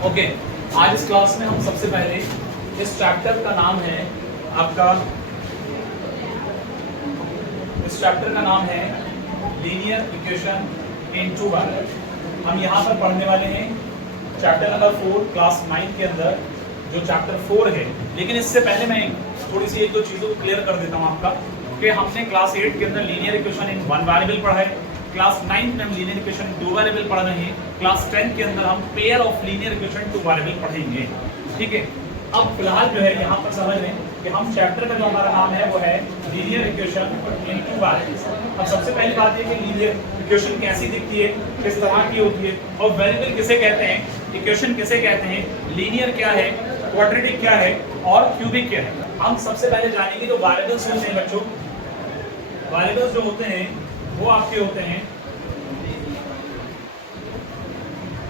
Okay, आज इस class में हम सबसे पहले इस चैप्टर का नाम है आपका, इस चैप्टर का नाम है linear equation in two variable. हम यहाँ पर पढ़ने वाले हैं चैप्टर नंबर 4 क्लास 9 के अंदर जो चैप्टर 4 है। लेकिन इससे पहले मैं थोड़ी सी एक दो चीज़ों को क्लियर कर देता हूँ आपका कि हमने क्लास 8 के अंदर linear equation in one variable पढ़ा है, क्लास 9 में हम linear equation in two variable पढ़ रहे हैं, क्लास 10 के अंदर हम pair of linear equation two variable पढ़ेंगे। ठीक है, अब फिलहाल जो है यहाँ पर समझ लें कि हम चैप्टर का जो हमारा नाम है वो है linear equation in two variables. अब सबसे पहली बात ये कि लीनियर इक्वेशन कैसी दिखती है, किस तरह की होती है, और वेरिएबल किसे कहते हैं, इक्वेशन किसे कहते हैं, लीनियर क्या है, क्वाड्रेटिक क्या है और क्यूबिक क्या है। हम सबसे पहले जानेंगे जो वेरिएबल्स होते हैं बच्चों। वेरिएबल्स जो होते हैं वो आपके होते हैं,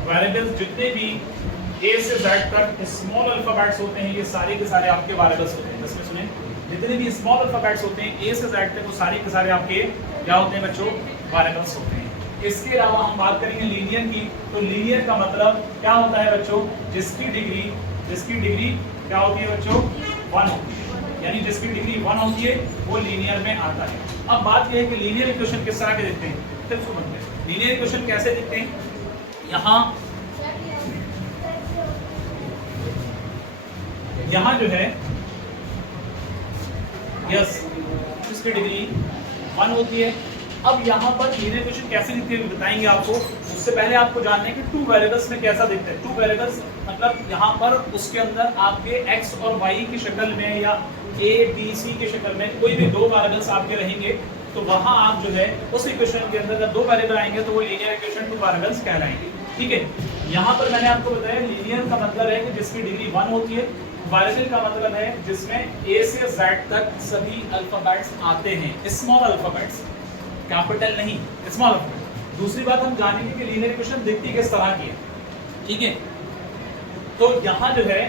वेरिएबल्स जितने भी ए से जेड तक स्मॉल अल्फाबेट्स होते हैं ये सारे के सारे आपके वेरिएबल्स होते हैं। इसमें सुने, जितने भी स्मॉल अल्फाबेट्स होते हैं ए से जेड तक वो सारे के सारे आपके क्या होते हैं बच्चों, वेरिएबल्स होते हैं। इसके अलावा हम बात करेंगे लीनियर की, तो लीनियर का मतलब क्या होता है बच्चों, जिसकी डिग्री क्या होती है बच्चों, 1 होती है, यानी जिसकी डिग्री 1 होती है वो लीनियर में आता है। अब बात यह है कि लीनियर इक्वेशन किस तरह के दिखते हैं, फिर समझते हैं लीनियर इक्वेशन कैसे दिखते हैं। यहाँ जो है यस, इसकी डिग्री 1 होती है। अब यहाँ पर लीनियर इक्वेशन कैसे दिखते हैं बताएंगे आपको। उससे पहले आपको जानना है कि टू वेरिएबल्स में कैसा दिखता है। टू वेरिएबल्स मतलब यहाँ पर उसके अंदर आपके x और y की शक्ल में या a b c की शक्ल में कोई भी दो वेरिएबल्स आपके रहेंगे, तो वहाँ आप जो है उस इक्वेशन के अंदर जब दो वेरिएबल आएंगे तो वो लीनियर इक्वेशन टू वेरिएबल्स कहलाएंगे। ठीक है, यहाँ पर मैंने आपको बताया लीनियर का मतलब है कि जिसकी डिग्री 1 होती है, वेरिएबल का मतलब है जिसमें a से z तक सभी अल्फाबेट्स आते हैं, स्मॉल अल्फाबेट्स, कैपिटल नहीं, स्मॉल अल्फाबेट। दूसरी बात हम जानेंगे कि लीनियर इक्वेशन दिखती किस तरह की है। ठीक है, तो यहां जो है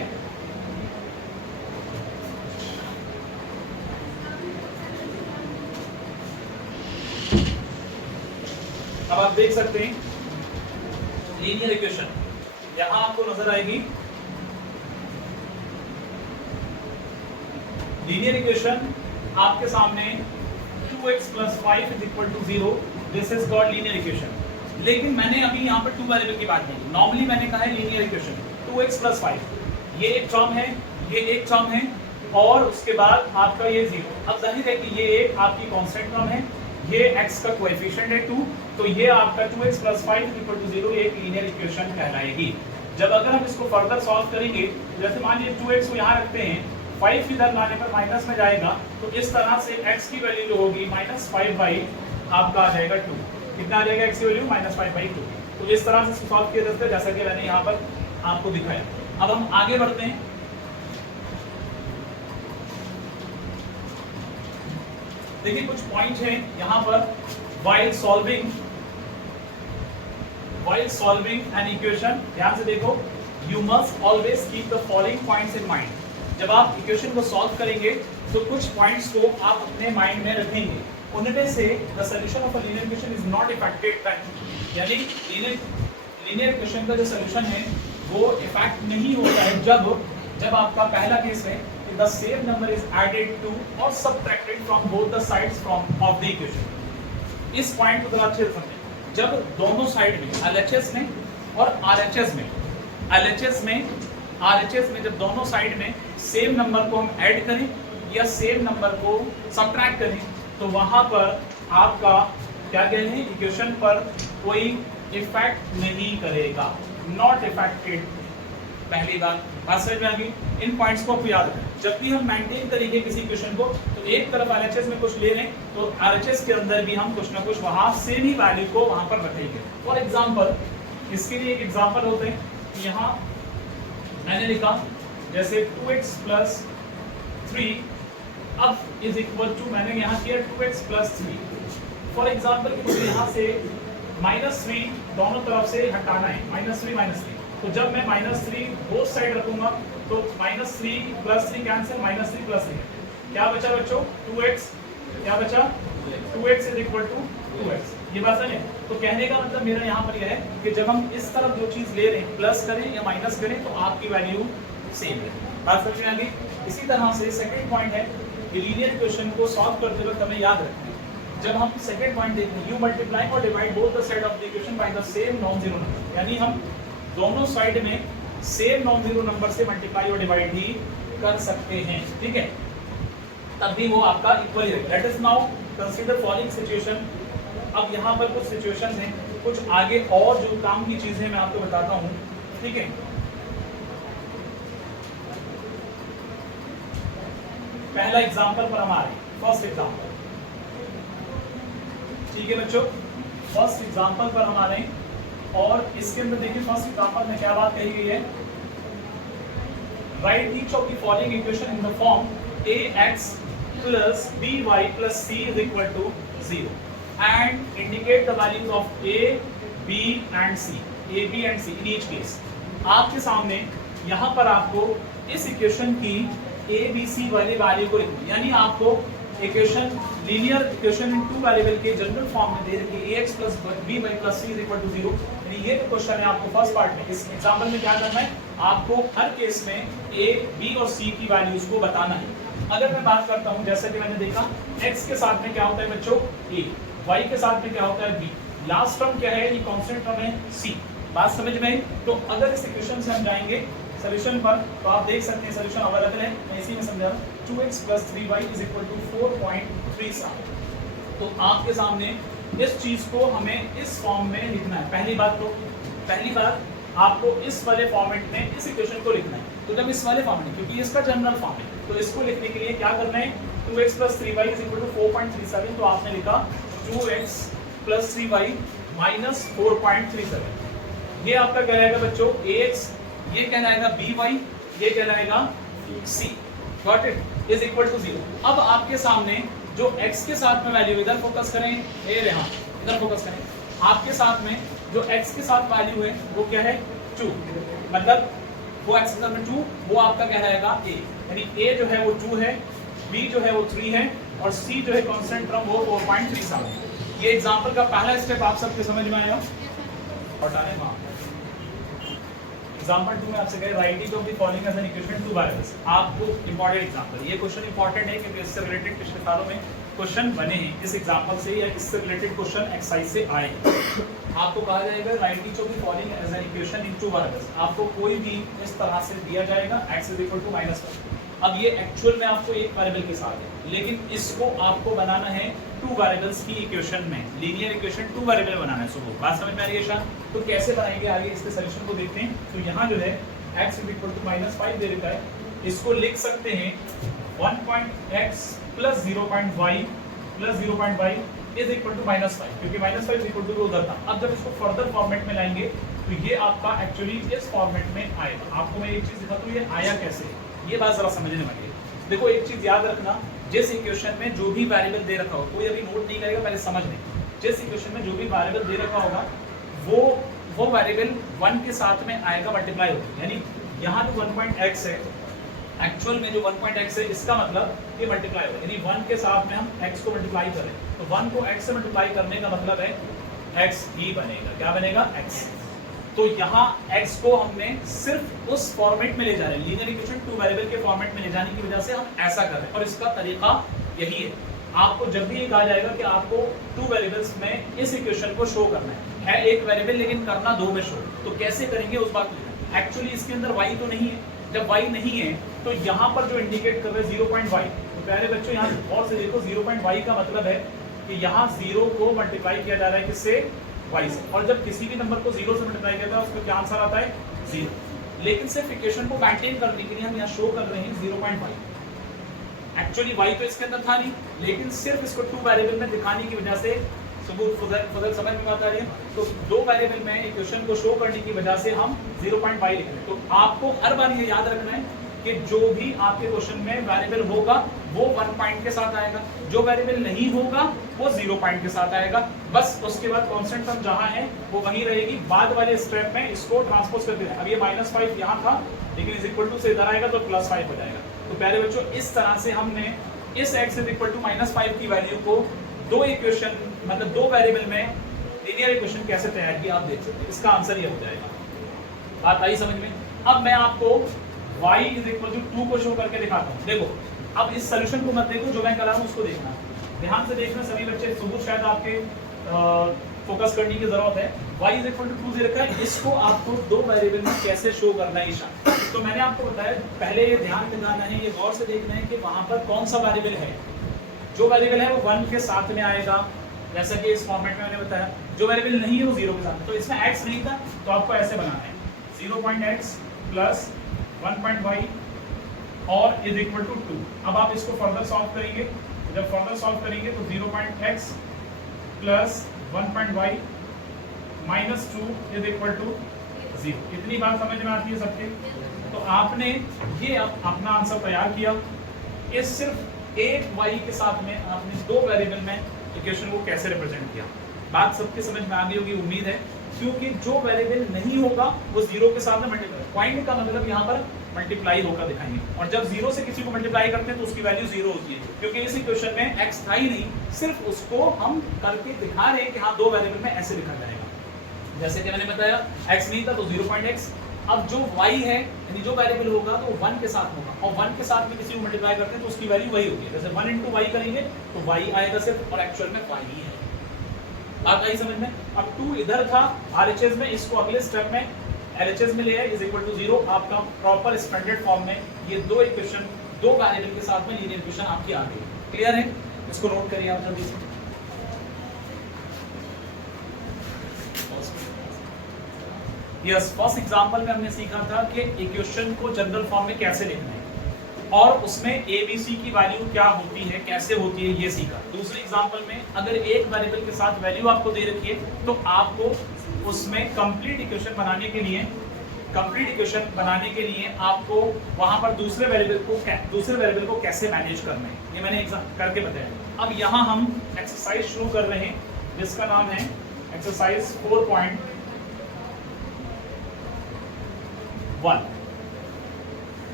अब आप देख सकते हैं लीनियर इक्वेशन यहां आपको नजर आएगी। लीनियर इक्वेशन आपके सामने 2x + 5 = 0, this is called linear equation. लेकिन मैंने अभी यहाँ पर टू वेरिएबल की बात नहीं, नॉर्मली मैंने कहा है लीनियर इक्वेशन 2x + 5, ये एक टर्म है, ये एक टर्म है, और उसके बाद आपका ये 0। अब जाहिर है कि ये एक आपकी कांस्टेंट टर्म है, ये x का कोएफिशिएंट है 2, तो ये आपका 2x + 5 = 0 एक लीनियर इक्वेशन कहलाएगी। जब अगर हम इसको फर्दर सॉल्व करेंगे, जैसे मान लीजिए 2x को यहाँ रखते हैं, 5 इधर लाने पर माइनस में जाएगा, तो इस तरह से x की वैल्यू जो होगी -5/, आपका आ जाएगा 2। कितना आ जाएगा x की वैल्यू, -5/2। तो इस तरह से सॉल्व किया जाता है जैसा कि मैंने यहाँ पर आपको दिखाया। अब हम आगे बढ़ते हैं। देखिए कुछ पॉइंट हैं यहाँ पर। while solving an equation, ध्यान से देखो, you must always keep the following points in mind। जब आप इक्वेशन को सॉल्व करेंगे तो कुछ पॉइंट्स को आप अपने माइंड में रखेंगे। उनमें से the solution of a linear equation is not affected by, यानी लीनियर इक्वेशन का जो सॉल्यूशन है वो इफेक्ट नहीं होता है जब आपका पहला केस है कि the same number is added to और subtracted from both the sides from of the equation. इस पॉइंट को थोड़ा अच्छे से समझें। जब दोनों साइड में LHS में और RHS में जब दोनों साइड में सेम नंबर को हम ऐड करें या सेम नंबर को सबट्रैक्ट करें, तो वहां पर आपका क्या कहते हैं, इक्वेशन पर कोई इफेक्ट नहीं करेगा, नॉट इफेक्टेड। पहली बात समझ में आ गई। इन पॉइंट्स को आपको याद रखना। जब भी हम मेंटेन करेंगे किसी इक्वेशन को, तो एक तरफ RHS में कुछ ले रहे हैं तो RHS के अंदर भी हम कुछ ना कुछ वहां सेम ही वैल्यू को वहां पर रखेंगे। फॉर एग्जांपल, इसके लिए एक एग्जांपल होते हैं। यहाँ मैंने लिखा जैसे 2x + 3 अब इज इक्वल टू, मैंने यहाँ किया 2x + 3। फॉर एग्जांपल मुझे यहाँ से -3 दोनों तरफ से हटाना है, -3 तो जब मैं -3 बोथ साइड रखूंगा तो -3 + 3 कैंसिल, -3 + 3 क्या बचा बच्चों, 2x, क्या बचा 2x = 2x। ये बात समझ है। तो कहने का मतलब मेरा यहाँ पर यह है कि जब हम इस तरफ जो चीज ले रहे हैं प्लस करें या माइनस करें तो आपकी वैल्यू सेम है। बात समझ में आ गई। इसी तरह से सेकंड पॉइंट है कि लीनियर इक्वेशन को सॉल्व करते वक्त हमें याद रखना है, जब हम सेकंड पॉइंट देखते हैं, यू मल्टीप्लाई और divide both the side of the equation by the same non zero number, यानी हम दोनों साइड में सेम नॉन जीरो नंबर से मल्टीप्लाई और डिवाइड भी कर सकते हैं, ठीक है, तब भी वो आपका इक्वल ही रहेगा। Let us now consider following situation. अब यहाँ पर कुछ सिचुएशंस हैं, कुछ आगे और जो काम की चीजें मैं आपको बताता हूँ, ठीक है। पहला एग्जांपल पर हम आ रहे हैं, फर्स्ट एग्जांपल, ठीक है बच्चों। फर्स्ट एग्जांपल पर हम आ रहे हैं और इसके अंदर देखिए फर्स्ट एग्जांपल में क्या बात कही गई है, right each of the following equation in the form ax plus by plus c is equal to 0 and indicate the values of a, b and c, a, b and c in each case। आपके सामने यहाँ पर आपको इस equation की a, b, c वाले value को लिखना, यानी आपको equation linear equation in two variable के जनरल फॉर्म में दे रखी है ax plus by plus c is equal to 0। यानी ये क्वेश्चन है आपको फर्स्ट पार्ट में, इस एग्जांपल में क्या करना है, आपको हर केस में a, b और c की वैल्यूज को बताना है। अगर मैं बात करता हूं, जैसा कि मैंने देखा x के साथ में क्या होता है बच्चों a, y के साथ में क्या होता है b, लास्ट टर्म क्या है, ये कांस्टेंट टर्म है c। बात समझ में आई। तो अगर इस इक्वेशन से हम जाएंगे सॉल्यूशन पर तो आप देख सकते हैं सॉल्यूशन अवेलेबल है, मैं इसी में समझा 2x plus 3y is equal to 4.37। तो आपके सामने इस चीज को हमें इस फॉर्म में लिखना है। पहली बात आपको इस वाले फॉर्मेट में इस इक्वेशन को लिखना है। तो जब इस वाले फॉर्मेट में, क्योंकि इसका जनरल फॉर्म है, तो इसको लिखने के लिए क्या करना है, 2x plus 3y is equal to 4.37। तो आपने लिखा 2x plus 3y minus 4.37। ये आपका कहलाएगा बच्चों ax, ये कहलाएगा by, ये कहलाएगा c, got it, is equal to 0। अब आपके सामने जो x के साथ में वैल्यू, इधर फोकस करें, ये रहा, इधर फोकस करें, आपके साथ में जो x के साथ वैल्यू है वो क्या है 2, मतलब वो x के साथ में 2, वो आपका कहलाएगा a, यानी a जो है वो 2 है, b जो है वो 3 है और c जो है कांस्टेंट टर्म वो 4.37। ये एग्जांपल का पहला स्टेप आप सबके समझ में आया। और एग्जांपल 2 में आपसे कहे write each of the following as an equation two variables. आपको इंपॉर्टेंट एग्जांपल, ये क्वेश्चन इंपॉर्टेंट है क्योंकि इससे रिलेटेड पिछले सालों में क्वेश्चन बने हैं, इस एग्जांपल से या इससे रिलेटेड क्वेश्चन एक्सरसाइज से आए हैं। आपको कहा जाएगा write each of the following as an equation in two variables. आपको कोई भी इस तरह से दिया जाएगा x इज इक्वल टू -1। अब ये एक्चुअल में आपको एक वेरिएबल के साथ है, लेकिन इसको आपको बनाना है टू वेरिएबल्स की इक्वेशन में, लीनियर इक्वेशन टू वेरिएबल बनाना है। सो बात समझ में आ रही है शान? तो कैसे बनाएंगे आगे इसके सॉल्यूशन को देखते हैं। तो यहाँ जो है x इज इक्वल टू -5 दे रखा है, इसको लिख सकते हैं 1.x plus 0.y plus 0.y is equal to -5, क्योंकि -5 इज इक्वल टू उधर था। अब जब इसको फर्दर फॉर्मेट में लाएंगे तो ये आपका एक्चुअली इस फॉर्मेट में आएगा। आपको मैं एक चीज दिखाता हूँ, ये आया कैसे, ये बात जरा समझने वाली है। देखो एक चीज याद रखना, जिस इक्वेशन में जो भी वेरिएबल दे रखा हो, कोई अभी नोट नहीं करेगा, पहले समझ लें। जिस इक्वेशन में जो भी वेरिएबल दे रखा होगा वो वेरिएबल 1 के साथ में आएगा, मल्टीप्लाई होगा। यानी यहाँ जो 1.x है, एक्चुअल में जो 1.x है, इसका मतलब ये मल्टीप्लाई होगा। यानी 1 के साथ में हम x को मल्टीप्लाई करें तो 1 को x से मल्टीप्लाई करने का मतलब है x ही बनेगा। क्या बनेगा? x। तो यहाँ x को हमने सिर्फ उस फॉर्मेट में ले जा रहे हैं, लीनियर इक्वेशन टू वेरिएबल के फॉर्मेट में ले जाने की वजह से हम ऐसा कर रहे हैं, और इसका तरीका यही है। आपको जब भी ये कहा जाएगा कि आपको टू वेरिएबल्स में इस इक्वेशन को शो करना है एक वेरिएबल लेकिन करना दो में शो, तो कैसे करेंगे उस बात को। एक्चुअली इसके अंदर y तो नहीं है, जब y नहीं है तो यहाँ पर जो इंडिकेट कर रहे हैं 0.y, तो प्यारे बच्चों यहाँ और से देखो 0.y का मतलब है कि यहाँ 0 को मल्टीप्लाई किया जा रहा है किससे? y से। और जब किसी भी नंबर को 0 से मल्टीप्लाई किया जाता है उसका क्या आंसर आता है? 0। लेकिन सिर्फ इक्वेशन को मेंटेन करने के लिए हम यहाँ शो कर रहे हैं 0.y। एक्चुअली y तो इसके अंदर था नहीं, लेकिन सिर्फ इसको टू वेरिएबल में दिखाने की वजह से सबूत फजल समझ में आता है। तो दो वेरिएबल में इक्वेशन को शो करने की वजह से हम 0.y लिख रहे हैं। तो आपको हर बार ये याद रखना है कि जो भी आपके क्वेश्चन में वेरिएबल होगा वो 1 पॉइंट के साथ आएगा, जो वेरिएबल नहीं होगा वो 0 पॉइंट के साथ आएगा। बस उसके बाद कांस्टेंट टर्म जहां है वो वहीं रहेगी। बाद वाले स्टेप में इसको ट्रांसपोज करते हैं। अब ये -5 यहाँ था, लेकिन इज इक्वल टू से इधर आएगा तो +5 हो जाएगा। तो पहले बच्चों इस तरह से हमने इस x इज इक्वल टू -5 की वैल्यू को दो इक्वेशन मतलब दो वेरिएबल में लीनियर इक्वेशन कैसे तैयार किया आप देख सकते हैं। इसका आंसर ये हो जाएगा। बात आई समझ में? अब मैं आपको y इज इक्वल टू 2 को शो करके दिखाता हूँ। देखो अब इस सोल्यूशन को मत देखो, जो मैं कर रहा हूँ उसको देखना, ध्यान से देखना सभी बच्चे। सबूत शायद आपके फोकस करने की जरूरत है। y इज इक्वल टू 2 दे रखा है, इसको आपको दो वेरिएबल में कैसे शो करना है ईशा। तो मैंने आपको बताया पहले ये ध्यान दिलाना है, ये गौर से देखना है कि वहां पर कौन सा वेरिएबल है। जो वेरिएबल है वो 1 के साथ में आएगा, जैसा कि इस फॉर्मेट में मैंने बताया। जो वेरिएबल नहीं है वो 0 के साथ में। तो इसमें x नहीं था तो आपको ऐसे बनाना है 0.x प्लस 1.y और इज इक्वल टू 2। अब आप इसको फर्दर सॉल्व करेंगे, जब फर्दर सॉल्व करेंगे तो 0.x plus 1.y minus 2 is equal to 0। इतनी बात समझ में आती है सबके? तो आपने ये अपना आंसर तैयार किया। इस सिर्फ एक y के साथ में आपने दो वेरिएबल में इक्वेशन को कैसे रिप्रेजेंट किया। बात सबके समझ में आ गई होगी उम्मीद है, क्योंकि जो वेरिएबल नहीं होगा वो 0 के साथ में मल्टीप्लाई, पॉइंट का मतलब यहाँ पर मल्टीप्लाई होकर दिखाएंगे। और जब 0 से किसी को मल्टीप्लाई करते हैं तो उसकी वैल्यू 0 होती है, क्योंकि इस इक्वेशन में x था ही नहीं, सिर्फ उसको हम करके दिखा रहे हैं कि हाँ दो वेरिएबल में ऐसे लिखा जाएगा। जैसे कि मैंने बताया x नहीं था तो 0.x। अब जो y है यानी जो वेरिएबल होगा तो 1 के साथ होगा, और 1 के साथ में किसी को मल्टीप्लाई करते हैं तो उसकी वैल्यू वही होगी। जैसे 1 into y करेंगे तो y आएगा सिर्फ, और एक्चुअल में y ही है। बात आई समझ में? अब 2 इधर था RHS में, इसको अगले स्टेप में LHS में ले आए इज इक्वल टू 0। आपका प्रॉपर स्टैंडर्ड फॉर्म में ये दो इक्वेशन दो वेरिएबल के साथ में लीनियर इक्वेशन आपकी आ गई। क्लियर है? इसको नोट करिए आप जल्दी से। यस, फर्स्ट एग्जांपल में हमने सीखा था कि इक्वेशन को जनरल फॉर्म में कैसे लिखना है और उसमें ABC की वैल्यू क्या होती है, कैसे होती है, ये सीखा। दूसरे एग्जांपल में अगर एक वेरिएबल के साथ वैल्यू आपको दे रखी है तो आपको उसमें कंप्लीट इक्वेशन बनाने के लिए आपको वहां पर दूसरे वेरिएबल को कैसे मैनेज करना है, ये मैंने एग्जाम करके बताया। अब यहाँ हम एक्सरसाइज शुरू कर रहे हैं जिसका नाम है एक्सरसाइज 4.1।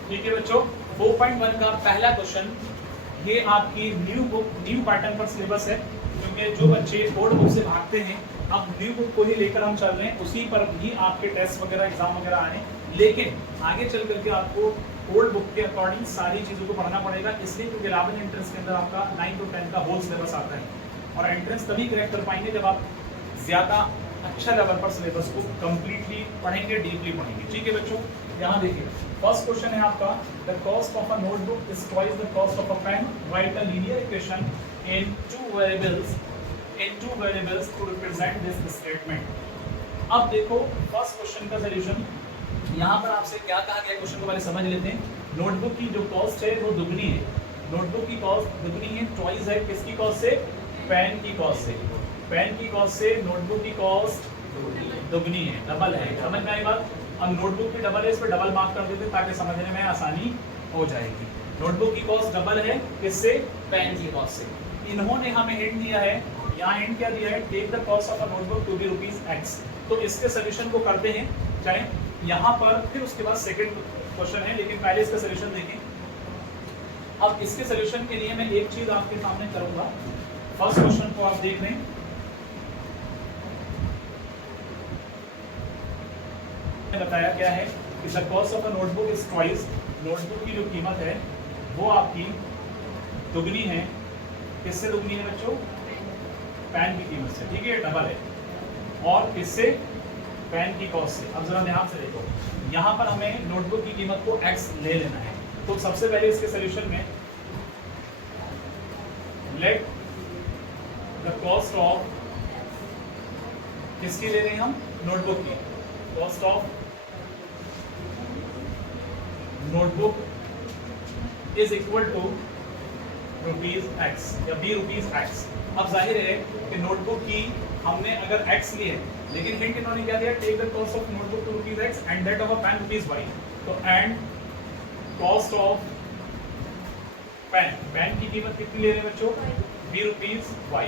ठीक है बच्चों, 4.1 का पहला क्वेश्चन, ये आपकी न्यू पैटर्न पर सिलेबस है, क्योंकि जो बच्चे ओल्ड बुक से भागते हैं अब न्यू बुक को ही लेकर हम चल रहे हैं, उसी पर भी आपके टेस्ट वगैरह एग्जाम वगैरह आने। लेकिन आगे चल करके आपको ओल्ड बुक के अकॉर्डिंग सारी चीज़ों को पढ़ना पड़ेगा, इसलिए क्योंकि 11 एंट्रेंस के अंदर आपका 9 to 10 का होल सिलेबस आता है, और एंट्रेंस तभी क्रैक कर पाएंगे जब आप ज़्यादा अच्छा लेवल पर सिलेबस को कंप्लीटली पढ़ेंगे, डीपली पढ़ेंगे। ठीक है बच्चों, यहाँ देखिए फर्स्ट क्वेश्चन है आपका, the cost of a notebook is twice the cost of a pen, write a linear equation in two variables to represent this statement. अब देखो फर्स्ट क्वेश्चन का सॉल्यूशन, यहाँ पर आपसे क्या कहा गया क्वेश्चन को पहले समझ लेते हैं। नोटबुक की जो कॉस्ट है वो दुगनी है, नोटबुक की कॉस्ट दुगनी है, ट्वाइस है किसकी कॉस्ट से? पेन की कॉस्ट से। पेन की कॉस्ट से नोटबुक की कॉस्ट दुगनी है, डबल है। समझ में आई बात? अब नोटबुक की डबल है, इस पर डबल मार्क कर देते ताकि समझने में आसानी हो जाएगी। नोटबुक की कॉस्ट डबल है किससे? पेन की कॉस्ट से। इन्होंने हमें हिंट दिया है, यहाँ हिंट क्या दिया है? Take the cost of a notebook to be ₹X। तो इसके सोल्यूशन को करते हैं, चाहे यहाँ पर, फिर उसके बाद सेकंड क्वेश्चन है, लेकिन पहले इसका सोल्यूशन देखें। अब इसके सोल्यूशन के लिए मैं एक चीज आपके सामने करूंगा। फर्स्ट क्वेश्चन को आप देख रहे हैं, बताया क्या है कि the cost of a notebook is twice, notebook की जो कीमत है वो आपकी दुगनी है। किससे दुगनी है बच्चों? पेन की कीमत से। ठीक है, डबल है। और किससे? पेन की कॉस्ट से। अब जरा ध्यान से देखो, यहाँ पर हमें नोटबुक की कीमत को x ले लेना है। तो सबसे पहले इसके सोल्यूशन में लेट द कॉस्ट ऑफ, किसकी ले रहे हैं हम? नोटबुक की। Cost of notebook is equal to ₹X या ₹X। अब जाहिर है कि नोटबुक की हमने अगर x ली है, लेकिन हिंट इन्होंने क्या दिया? Take the cost of notebook to ₹X and that of a pen ₹Y। तो and cost of pen, pen की कीमत कितनी ले रहे हैं बच्चों? ₹Y।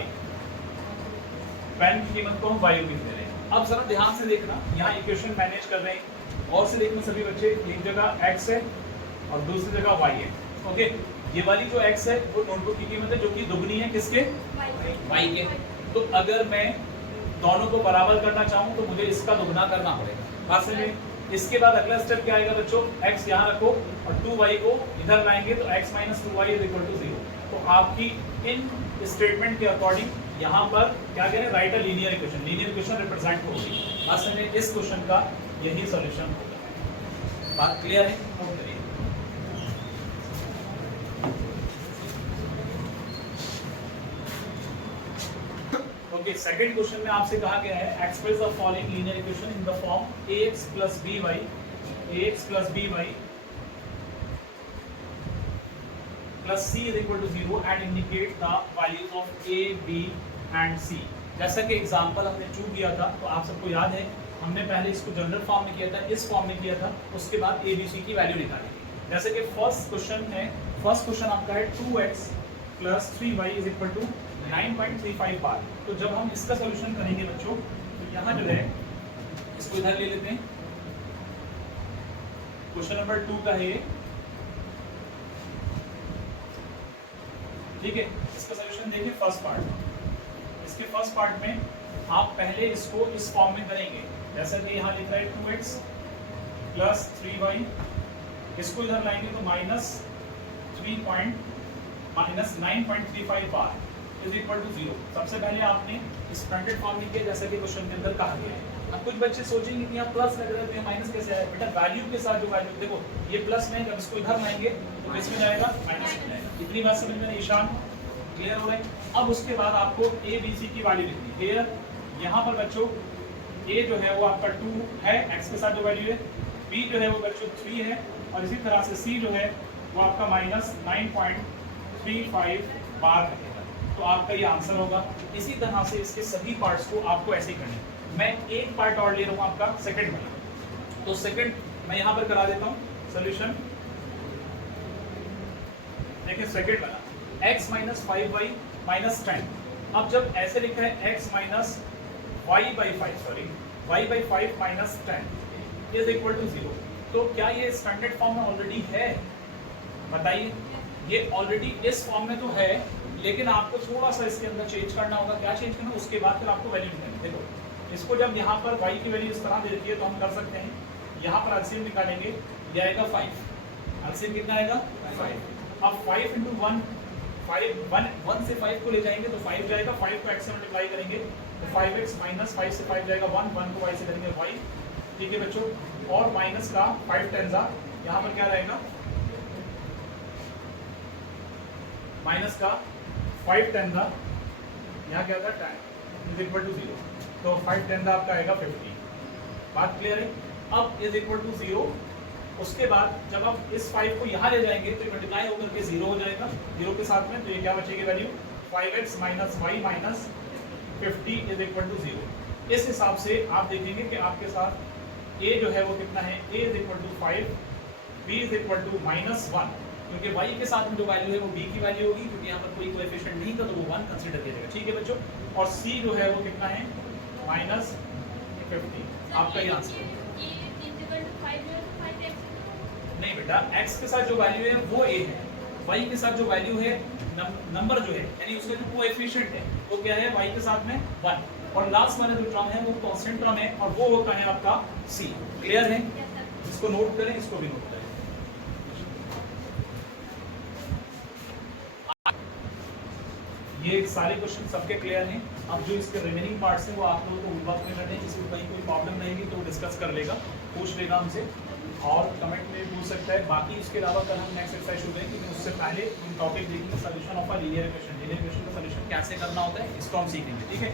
पेन की कीमत को हम ₹Y ले रहे हैं। अब जरा ध्यान से देखना, यहाँ इक्वेशन मैनेज कर रहे हैं, और से देखना सभी बच्चे, एक जगह x है और दूसरी जगह y है। ओके, ये वाली जो x है वो नोटबुक की कीमत है जो कि दुगनी है किसके, y के। तो अगर मैं दोनों को बराबर करना चाहूँ तो मुझे इसका दुगना करना पड़ेगा, बात समझे। इसके बाद अगला स्टेप क्या आएगा बच्चों, x यहाँ रखो और 2y को इधर लाएंगे तो x minus 2y is equal to 0। तो आपकी इन स्टेटमेंट के अकॉर्डिंग यहाँ पर क्या कह रहे हैं, right a linear equation, linear equation represent होगी। बात समझे, इस क्वेश्चन का यही सॉल्यूशन होगा। बात क्लियर है, नोट करिए। ओके, सेकंड क्वेश्चन में आपसे कहा गया है express the following linear equation in the form ax plus by plus c is equal to 0 and indicate the values of a, b and c। जैसा कि एग्जांपल हमने चूज किया था, तो आप सबको याद है हमने पहले इसको जनरल फॉर्म में किया था, इस फॉर्म में किया था, उसके बाद a, b, c की वैल्यू निकाली थी। जैसे कि फर्स्ट क्वेश्चन आपका है 2x plus 3y is equal to 9.35 बार। तो जब हम इसका सॉल्यूशन करेंगे बच्चों, तो यहाँ जो है इसको इधर ले लेते हैं। क्वेश्चन नंबर 2 का है, ठीक है। इसका सॉल्यूशन देखिए फर्स्ट पार्ट। इसके फर्स्ट पार्ट में आप पहले इसको इस फॉर्म में करेंगे, जैसा कि यहाँ लिख रहा है 2x plus 3y, इसको इधर लाएंगे तो माइनस 9.35 बार इज इक्वल टू 0। सबसे पहले आपने स्टैंडर्ड फॉर्म में किया जैसा कि क्वेश्चन के अंदर कहा गया है। अब कुछ बच्चे सोचेंगे कि यहाँ प्लस लग रहा है तो ये माइनस कैसे आया, बेटा वैल्यू के साथ जो वैल्यू, देखो ये प्लस में, जब इसको इधर लाएंगे तो किस में जाएगा, माइनस में जाएगा। इतनी बात समझ में ईशान क्लियर हो रहा है। अब उसके बाद आपको a b c की वैल्यू लिखनी है। यहाँ पर बच्चों a जो है वो आपका 2 है, x के साथ जो वैल्यू है, b जो है वो बच्चों 3 है, और इसी तरह से c जो है वो आपका माइनस 9.35 बार है। तो आपका ये आंसर होगा। इसी तरह से इसके सभी पार्ट्स को आपको ऐसे ही करना है। मैं एक पार्ट और ले रहा हूँ आपका सेकंड वाला, तो सेकंड मैं यहाँ पर करा देता हूँ सॉल्यूशन। देखिए सेकंड वाला x माइनस 5y माइनस 10। अब जब ऐसे लिखा है x minus y by 5 minus 10 is equal to 0, तो क्या ये स्टैंडर्ड फॉर्म में ऑलरेडी है, बताइए। ये ऑलरेडी इस फॉर्म में तो है, लेकिन आपको थोड़ा सा इसके अंदर चेंज करना होगा। क्या चेंज करना, उसके बाद फिर आपको वैल्यू निकालनी। देखो इसको जब यहाँ पर y की वैल्यू इस तरह दे रखी है तो हम कर सकते हैं, यहाँ पर एलसीएम निकालेंगे, ये आएगा 5। एलसीएम कितना आएगा 5। अब 5 इंटू 1 से 5 को ले जाएंगे तो 5 जाएगा, 5 को x से मल्टीप्लाई करेंगे तो 5x माइनस 5 से 5 जाएगा 1 को y से करेंगे y, ठीक है बच्चों। और माइनस का 5 टेंजा, यहाँ पर क्या रहेगा, माइनस का 5 टेंजा, यहाँ क्या था 10 इज इक्वल टू 0, तो 5 टेंजा आपका आएगा 50। बात क्लियर है। अब इज इक्वल टू 0, उसके बाद जब आप इस 5 को यहाँ ले जाएंगे तो मल्टीप्लाई होकर के 0 हो जाएगा 0 के साथ में, तो ये क्या बचेगी value 5x minus y minus 50 is equal to 0। इस हिसाब से आप देखेंगे कि आपके साथ a जो है वो कितना है, a is equal to 5, b is equal to minus 1, क्योंकि y के साथ में जो वैल्यू है वो b की वैल्यू होगी, क्योंकि यहाँ पर कोई कोएफिशिएंट नहीं था तो वो 1 कंसीडर किया जाएगा, ठीक है बच्चों। और c जो है वो कितना है, माइनस 50। आपका ये आंसर है। नहीं बेटा, x के साथ जो वैल्यू है वो a है, y के साथ जो वैल्यू है नंबर जो है यानी उसका जो कोएफिशिएंट है वो क्या है, y के साथ में 1, और लास्ट वाला जो टर्म है वो कांस्टेंट टर्म है और वो होता है आपका c। क्लियर है, इसको नोट करें, इसको भी नोट करें। ये सारे क्वेश्चन सबके क्लियर हैं। अब जो इसके रिमेनिंग पार्ट्स हैं वो आप लोगों को होमवर्क में करने हैं, किसी को कहीं कोई प्रॉब्लम रहेगी तो डिस्कस कर लेगा, पूछ लेगा हमसे और कमेंट में पूछ सकता है। बाकी इसके अलावा कल हम नेक्स्ट एक्सरसाइज शुरू करेंगे, लेकिन उससे पहले हम टॉपिक देखेंगे solution of a linear equation. Linear equation का सोल्यूशन कैसे करना होता है इसको हम सीखेंगे, ठीक है।